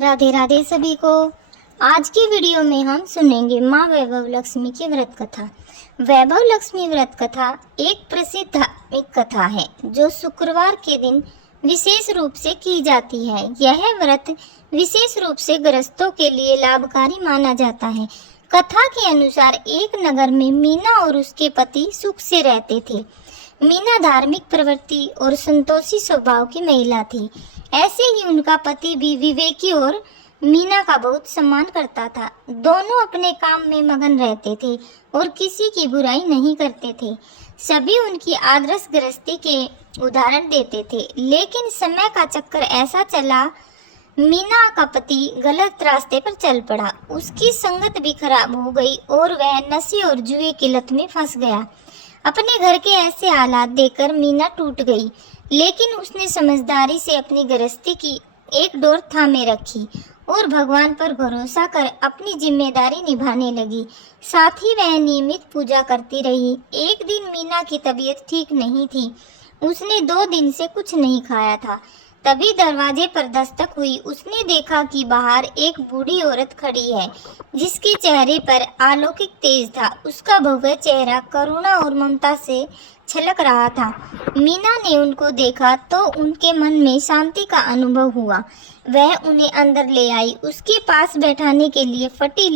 राधे राधे सभी को। आज की वीडियो में हम सुनेंगे माँ वैभव लक्ष्मी की व्रत कथा। वैभव लक्ष्मी व्रत कथा एक प्रसिद्ध धार्मिक कथा है जो शुक्रवार के दिन विशेष रूप से की जाती है। यह व्रत विशेष रूप से गृहस्थों के लिए लाभकारी माना जाता है। कथा के अनुसार एक नगर में मीना और उसके पति सुख से रहते थे। मीना धार्मिक प्रवृत्ति और संतोषी स्वभाव की महिला थी। ऐसे ही उनका पति भी विवेकी और मीना का बहुत सम्मान करता था। दोनों अपने काम में मगन रहते थे और किसी की बुराई नहीं करते थे। सभी उनकी आदर्श गृहस्थी के उदाहरण देते थे। लेकिन समय का चक्कर ऐसा चला, मीना का पति गलत रास्ते पर चल पड़ा। उसकी संगत भी खराब हो गई और वह नशे और जुए की लत में फंस गया। अपने घर के ऐसे हालात देखकर मीना टूट गई, लेकिन उसने समझदारी से अपनी गृहस्थी की एक डोर थामे रखी और भगवान पर भरोसा कर अपनी जिम्मेदारी निभाने लगी। साथ ही वह नियमित पूजा करती रही। एक दिन मीना की तबीयत ठीक नहीं थी। उसने 2 दिन से कुछ नहीं खाया था। तभी दरवाजे पर दस्तक हुई। उसने देखा कि बाहर एक बूढ़ी औरत खड़ी है जिसके चेहरे पर अलौकिक तेज था। उसका भव्य चेहरा करुणा और ममता से छलक रहा था। मीना ने उनको देखा तो उनके मन में शांति का अनुभव हुआ। वह उन्हें अंदर ले आई। उसके पास बैठाने के लिए फटी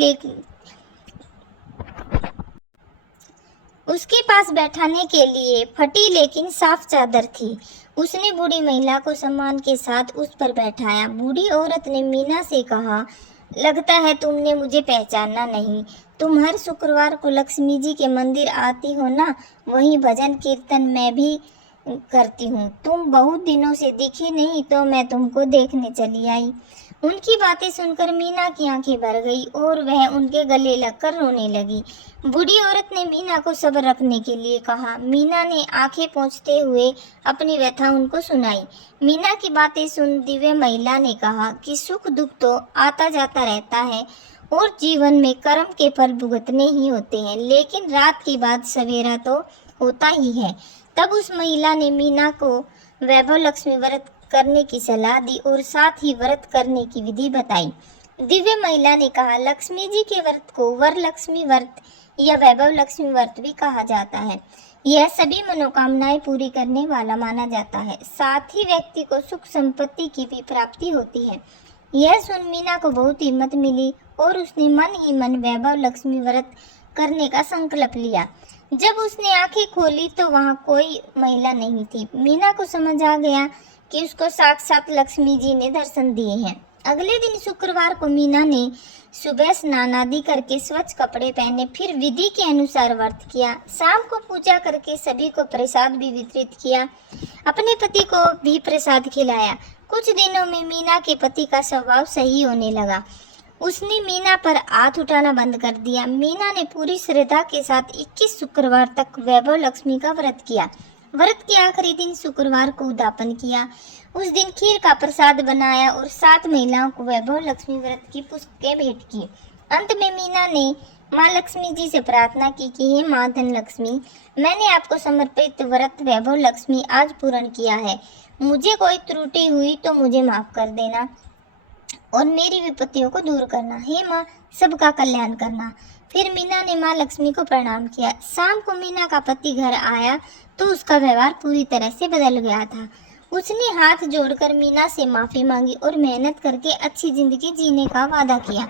लेकिन साफ चादर थी। उसने बूढ़ी महिला को सम्मान के साथ उस पर बैठाया। बूढ़ी औरत ने मीना से कहा, लगता है तुमने मुझे पहचाना नहीं। तुम हर शुक्रवार को लक्ष्मी जी के मंदिर आती हो ना? वहीं भजन कीर्तन मैं भी करती हूँ। तुम बहुत दिनों से दिखी नहीं तो मैं तुमको देखने चली आई। उनकी बातें सुनकर मीना की आंखें भर गई और वह उनके गले लगकर रोने लगी। बूढ़ी औरत ने मीना को सब्र रखने के लिए कहा। मीना ने आंखें पोंछते हुए अपनी व्यथा उनको सुनाई। मीना की बातें सुन दिव्य महिला ने कहा कि सुख दुख तो आता जाता रहता है और जीवन में कर्म के फल भुगतने ही होते हैं, लेकिन रात के बाद सवेरा तो होता ही है। तब उस महिला ने मीना को वैभव लक्ष्मी व्रत करने की सलाह दी और साथ ही व्रत करने की विधि बताई। दिव्य महिला ने कहा, लक्ष्मी जी के व्रत को वर लक्ष्मी व्रत या वैभव लक्ष्मी व्रत भी कहा जाता है। यह सभी मनोकामनाएं पूरी करने वाला माना जाता है। साथ ही व्यक्ति को सुख संपत्ति की भी प्राप्ति होती है। यह सुन मीना को बहुत हिम्मत मिली और उसने मन ही मन वैभव लक्ष्मी व्रत करने का संकल्प लिया। जब उसने आंखें खोली तो वहां कोई महिला नहीं थी। मीना को समझ आ गया कि उसको साक्षात लक्ष्मी जी ने दर्शन दिए हैं। अगले दिन शुक्रवार को मीना ने सुबह स्नान आदि करके स्वच्छ कपड़े पहने, फिर विधि के अनुसार व्रत किया। शाम को पूजा करके सभी को प्रसाद भी वितरित किया। अपने पति को भी प्रसाद खिलाया। कुछ दिनों में मीना के पति का स्वभाव सही होने लगा। उसने मीना पर हाथ उठाना बंद कर दिया। मीना ने पूरी श्रद्धा के साथ 21 शुक्रवार तक वैभव लक्ष्मी का व्रत किया। व्रत के आखिरी दिन शुक्रवार को उद्यापन किया। उस दिन खीर का प्रसाद बनाया और 7 महिलाओं को वैभव लक्ष्मी व्रत की पुस्तकें भेंट की। अंत में मीना ने माँ लक्ष्मी जी से प्रार्थना की कि हे माँ धन लक्ष्मी, मैंने आपको समर्पित व्रत वैभव लक्ष्मी आज पूर्ण किया है। मुझे कोई त्रुटि हुई तो मुझे माफ कर देना और मेरी विपत्तियों को दूर करना। हे माँ, सबका कल्याण करना। फिर मीना ने माँ लक्ष्मी को प्रणाम किया। शाम को मीना का पति घर आया तो उसका व्यवहार पूरी तरह से बदल गया था। उसने हाथ जोड़कर मीना से माफी मांगी और मेहनत करके अच्छी जिंदगी जीने का वादा किया।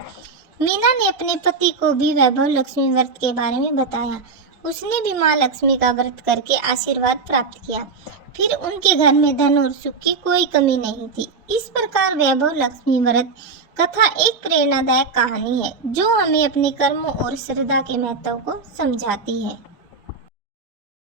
मीना ने अपने पति को भी वैभव लक्ष्मी व्रत के बारे में बताया। उसने भी माँ लक्ष्मी का व्रत करके आशीर्वाद प्राप्त किया। फिर उनके घर में धन और सुख की कोई कमी नहीं थी। इस प्रकार वैभव लक्ष्मी व्रत कथा एक प्रेरणादायक कहानी है जो हमें अपने कर्मों और श्रद्धा के महत्व को समझाती है।